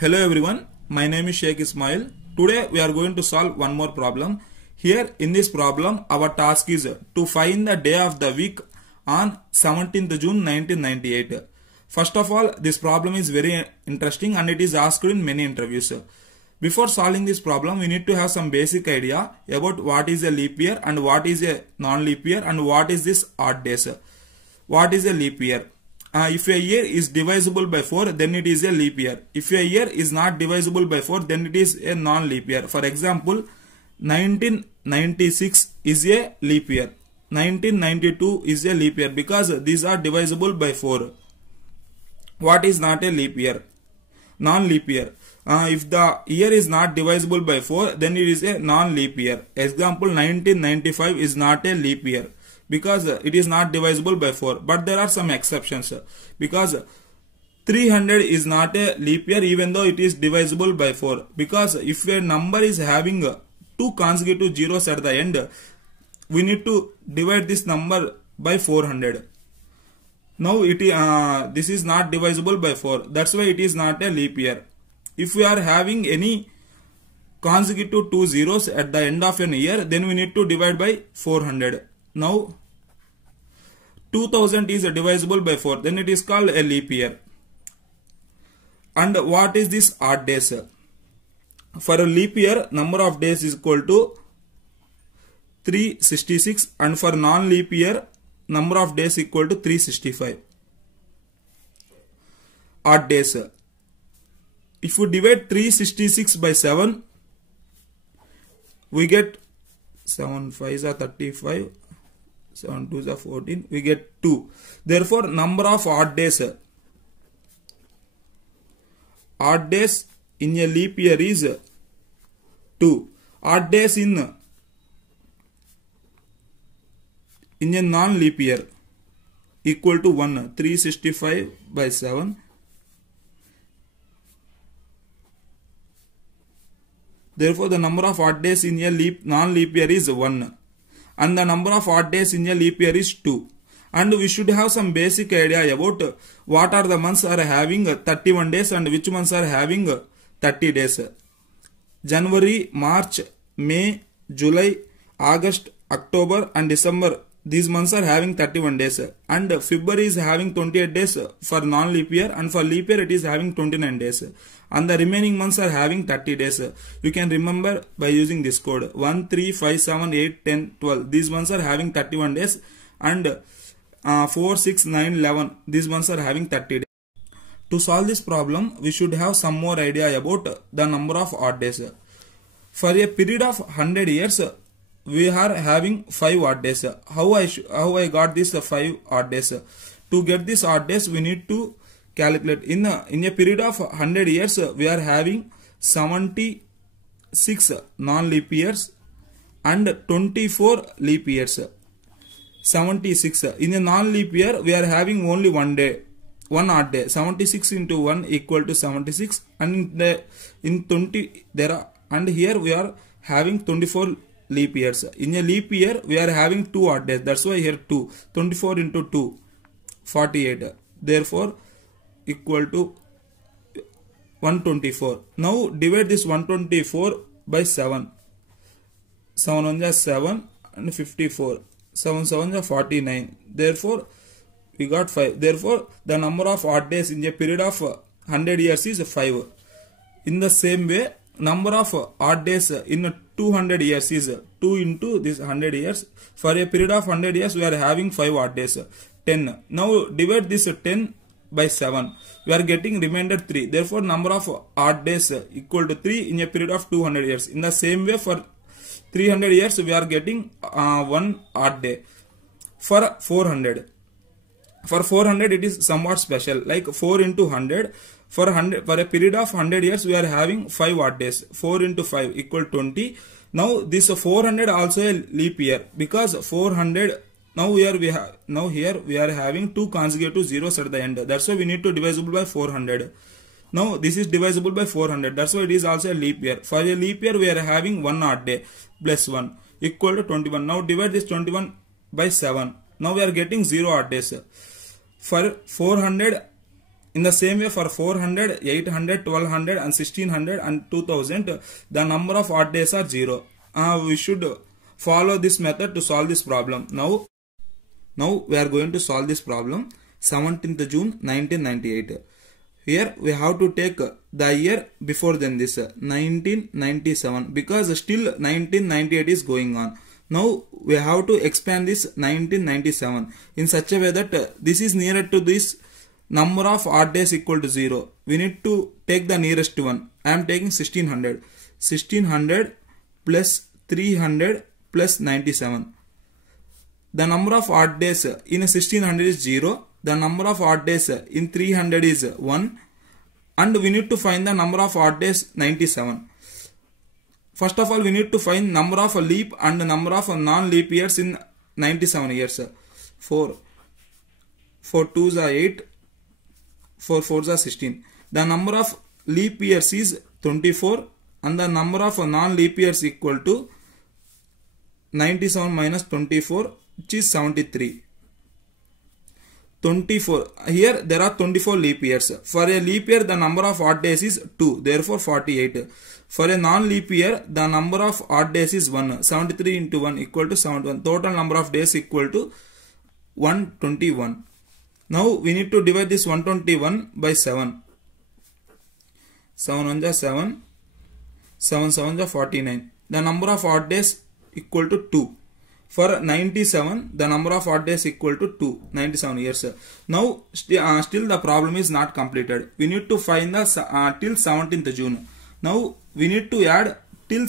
Hello everyone, my name is Sheikh Ismail. Today we are going to solve one more problem. Here in this problem our task is to find the day of the week on 17th June 1998. First of all, this problem is very interesting and it is asked in many interviews. Before solving this problem, we need to have some basic idea about what is a leap year and what is a non-leap year and what is this odd days. What is a leap year? If a year is divisible by 4, then it is a leap year. If a year is not divisible by 4, then it is a non-leap year. For example, 1996 is a leap year. 1992 is a leap year because these are divisible by 4. What is not a leap year? Non-leap year. If the year is not divisible by 4, then it is a non-leap year. Example, 1995 is not a leap year because it is not divisible by 4. But there are some exceptions because 300 is not a leap year even though it is divisible by 4. Because if a number is having 2 consecutive zeros at the end, we need to divide this number by 400. Now this is not divisible by 4. That's why it is not a leap year. If we are having any consecutive 2 zeros at the end of an year, then we need to divide by 400. Now 2000 is divisible by 4, then it is called a leap year. And what is this odd days? For a leap year, number of days is equal to 366, and for non-leap year, number of days equal to 365. Odd days. If we divide 366 by 7, we get 7 5s are 35, 7 2s are 14, we get 2. Therefore, number of odd days in a leap year is 2. Odd days in a non-leap year equal to 1. 365 by 7. Therefore, the number of odd days in a non-leap year is 1. And the number of odd days in a leap year is 2. And we should have some basic idea about what are the months are having 31 days and which months are having 30 days. January, March, May, July, August, October and December. These months are having 31 days. And February is having 28 days for non-leap year, and for leap year it is having 29 days. And the remaining months are having 30 days. You can remember by using this code 1, 3, 5, 7, 8, 10, 12. These months are having 31 days, and 4, 6, 9, 11. These months are having 30 days. To solve this problem, we should have some more idea about the number of odd days. For a period of 100 years, we are having 5 odd days. How I got this 5 odd days? To get this odd days, we need to calculate. In a period of 100 years, we are having 76 non-leap years and 24 leap years. 76. In a non-leap year, we are having only 1 day, 1 odd day. 76 into 1 equal to 76, and in 20 there are, and here we are having 24 leap years. In a leap year, we are having 2 odd days. That's why here 2. 24 into 2, 48. Therefore, equal to 124. Now divide this 124 by 7. 7 1 is 7 and 54. 7 7 is 49. Therefore, we got 5. Therefore, the number of odd days in a period of 100 years is 5. In the same way, number of odd days in 200 years is 2 into this 100 years. For a period of 100 years, we are having 5 odd days. 10. Now divide this 10 by 7. We are getting remainder 3. Therefore, number of odd days equal to 3 in a period of 200 years. In the same way, for 300 years, we are getting 1 odd day. For 400. For 400, it is somewhat special. Like 4 into 100. For a period of 100 years, we are having 5 odd days. 4 into 5 equal 20. Now this 400 also a leap year because 400. Now here we are having 2 consecutive zeros at the end. That's why we need to divisible by 400. Now this is divisible by 400. That's why it is also a leap year. For a leap year, we are having 1 odd day plus 1 equal to 21. Now divide this 21 by 7. Now we are getting 0 odd days. For 400 In the same way, for 400, 800, 1200 and 1600 and 2000, the number of odd days are 0. We should follow this method to solve this problem. Now we are going to solve this problem. 17th June 1998. Here we have to take the year before than this, 1997, because still 1998 is going on. Now we have to expand this 1997 in such a way that this is nearer to this number of odd days equal to 0. We need to take the nearest one. I am taking 1600. 1600 plus 300 plus 97. The number of odd days in 1600 is 0. The number of odd days in 300 is 1. And we need to find the number of odd days 97. First of all, we need to find number of leap and number of non-leap years in 97 years. 4 2s are 8. 4 4s are 16. The number of leap years is 24 and the number of non-leap years equal to 97 minus 24, which is 73. 24. Here there are 24 leap years. For a leap year, the number of odd days is 2, therefore 48. For a non-leap year, the number of odd days is 1. 73 into 1 equal to 71. Total number of days equal to 121. Now we need to divide this 121 by 7. 7 1 is 7. 7 7 is 49. The number of odd days equal to 2. For 97, the number of odd days equal to 2, 97 years. Now still the problem is not completed. We need to find the till 17th June. Now we need to add till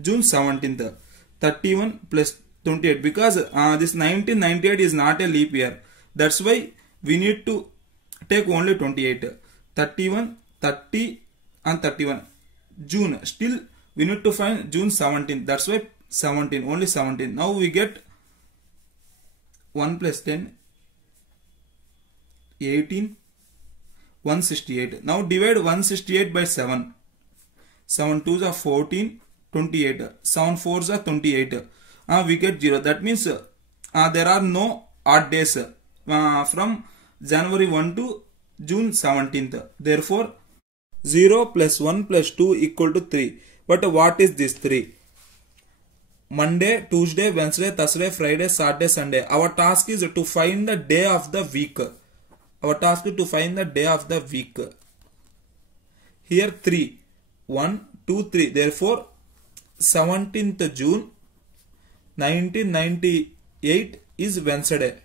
June 17th. 31 plus 28, because this 1998 is not a leap year. That's why we need to take only 28. 31, 30 and 31. June. Still we need to find June 17th. That's why 17. Only 17. Now we get 1 plus 10. 18. 168. Now divide 168 by 7. 7 2s are 14. 28. 7 4s are 28. We get 0. That means there are no odd days from January 1 to June 17th. Therefore 0 plus 1 plus 2 equal to 3. But what is this 3? Monday, Tuesday, Wednesday, Thursday, Friday, Saturday, Sunday. Our task is to find the day of the week. Our task is to find the day of the week. Here 3. 1, 2, 3. Therefore 17th June 1998 is Wednesday.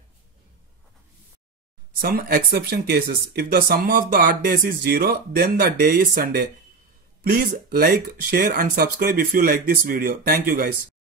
Some exception cases. If the sum of the odd days is 0, then the day is Sunday. Please like, share and subscribe if you like this video. Thank you guys.